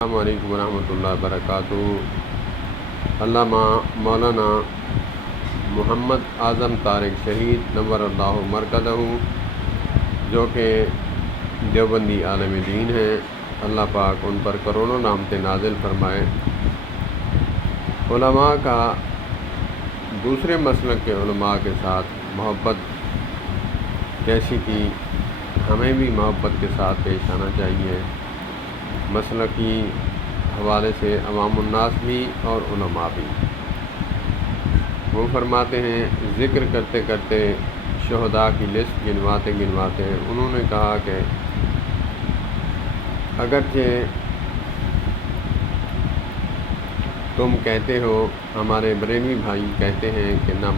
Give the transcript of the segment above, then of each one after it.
السلام علیکم ورحمۃ اللہ وبرکاتہ۔ علامہ مولانا محمد اعظم طارق شہید نور اللہ مرکزہ، جو کہ دیوبندی عالم دین ہیں، اللہ پاک ان پر کروڑوں رحمتیں نازل فرمائے۔ علماء کا دوسرے مسلک کے علماء کے ساتھ محبت کیسی تھی، ہمیں بھی محبت کے ساتھ پیش آنا چاہیے، مسلکی حوالے سے عوام الناس بھی اور علماء بھی۔ وہ فرماتے ہیں، ذکر کرتے کرتے شہداء کی لسٹ گنواتے انہوں نے کہا کہ اگرچہ تم کہتے ہو، ہمارے بریلوی بھائی کہتے ہیں کہ نہ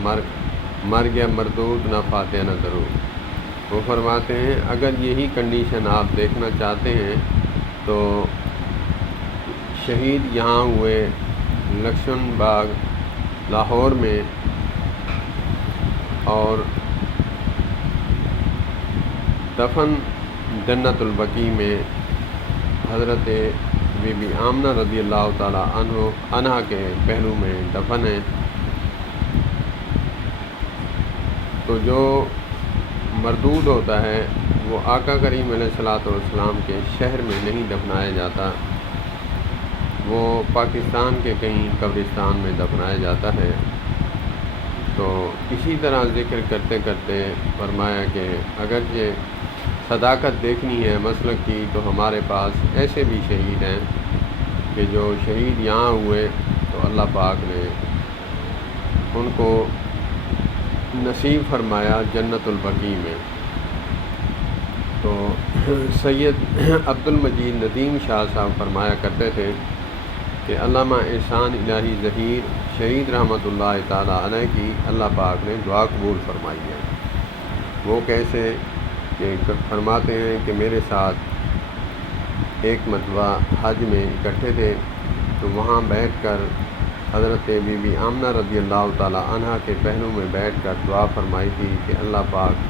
مر گیا مردود، نہ فاتحہ نہ درود۔ وہ فرماتے ہیں اگر یہی کنڈیشن آپ دیکھنا چاہتے ہیں تو شہید یہاں ہوئے لکشمن باغ لاہور میں، اور دفن جنت البقیع میں حضرت بی بی آمنہ رضی اللہ تعالی عنہ کے پہلو میں دفن ہے، تو جو مردود ہوتا ہے وہ آقا کریم علیہ الصلوۃ والسلام کے شہر میں نہیں دفنایا جاتا، وہ پاکستان کے کہیں قبرستان میں دفنایا جاتا ہے۔ تو اسی طرح ذکر کرتے کرتے فرمایا کہ اگر یہ صداقت دیکھنی ہے مسلک کی، تو ہمارے پاس ایسے بھی شہید ہیں کہ جو شہید یہاں ہوئے تو اللہ پاک نے ان کو نصیب فرمایا جنت البقیع میں۔ تو سید عبد المجید ندیم شاہ صاحب فرمایا کرتے تھے کہ علامہ احسان الہی ظہیر شہید رحمۃ اللہ تعالی علیہ کی اللہ پاک نے دعا قبول فرمائی ہے۔ وہ کیسے کہ فرماتے ہیں کہ میرے ساتھ ایک مرتبہ حج میں اکٹھے تھے، تو وہاں بیٹھ کر حضرت بی بی آمنہ رضی اللہ تعالی عنہ کے پہلو میں بیٹھ کر دعا فرمائی تھی کہ اللہ پاک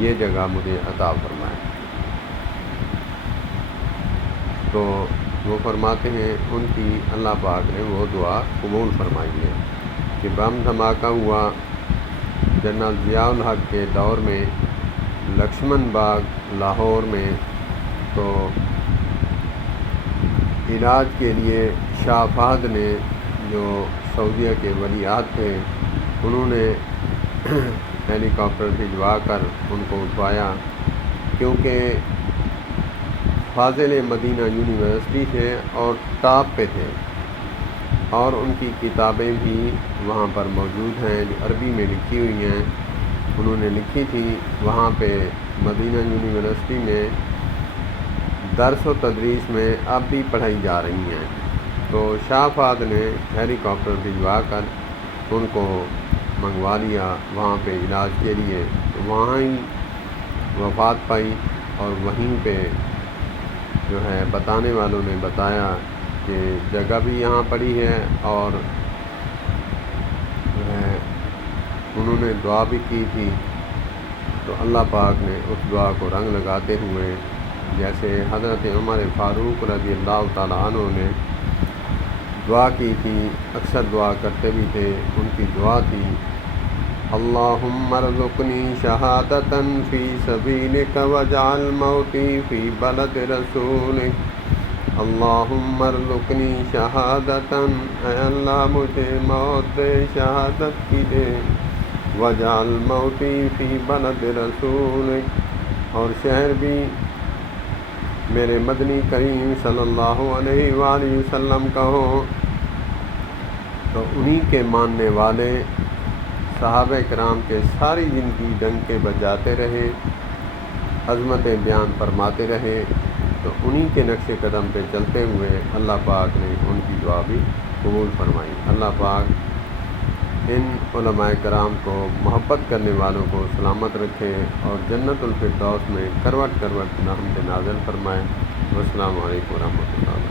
یہ جگہ مجھے عطا فرمائے۔ تو وہ فرماتے ہیں ان کی اللہ پاک نے وہ دعا قبول فرمائی ہے کہ بم دھماکہ ہوا جنرل ضیاء الحق کے دور میں لکشمن باغ لاہور میں، تو علاج کے لیے شاہ فہد نے، جو سعودیہ کے ولی عہد تھے، انہوں نے ہیلی کاپٹر بھجوا کر ان کو اٹھوایا، کیونکہ فاضل مدینہ یونیورسٹی تھے اور ٹاپ پہ تھے، اور ان کی کتابیں بھی وہاں پر موجود ہیں جو عربی میں لکھی ہوئی ہیں، انہوں نے لکھی تھی وہاں پہ مدینہ یونیورسٹی میں درس و تدریس میں اب بھی پڑھائی جا رہی ہیں۔ تو شاہ فہد نے ہیلی کاپٹر بھجوا کر ان کو منگوا لیا وہاں پہ علاج کے لیے، تو وہاں ہی وفات پائی، اور وہیں پہ جو ہے بتانے والوں نے بتایا کہ جگہ بھی یہاں پڑی ہے، اور جو ہے انہوں نے دعا بھی کی تھی۔ تو اللہ پاک نے اس دعا کو رنگ لگاتے ہوئے، جیسے حضرت عمر فاروق رضی اللہ تعالیٰ عنہ نے دعا کی تھی، اکثر دعا کرتے بھی تھے، ان کی دعا تھی اللہم ارزقنی شہادۃ فی سبیلک واجعل موتی فی بلد رسولک، اللہم ارزقنی شہادۃ، اے اللہ مجھے موت دے، شہادت کی دے، واجعل موتی فی بلد رسولک، اور شہر بھی میرے مدنی کریم صلی اللہ علیہ وآلہ وسلم کا ہو۔ تو انہی کے ماننے والے صحابہ کرام کے ساری زندگی ڈنکے بجاتے رہے، عظمتیں بیان فرماتے رہے، تو انہی کے نقش قدم پہ چلتے ہوئے اللہ پاک نے ان کی دعا بھی قبول فرمائی۔ اللہ پاک ان علماء کرام کو، محبت کرنے والوں کو سلامت رکھے، اور جنت الفردوس میں کروٹ کروٹ رحمت نازل فرمائے۔ والسلام علیکم ورحمۃ اللہ۔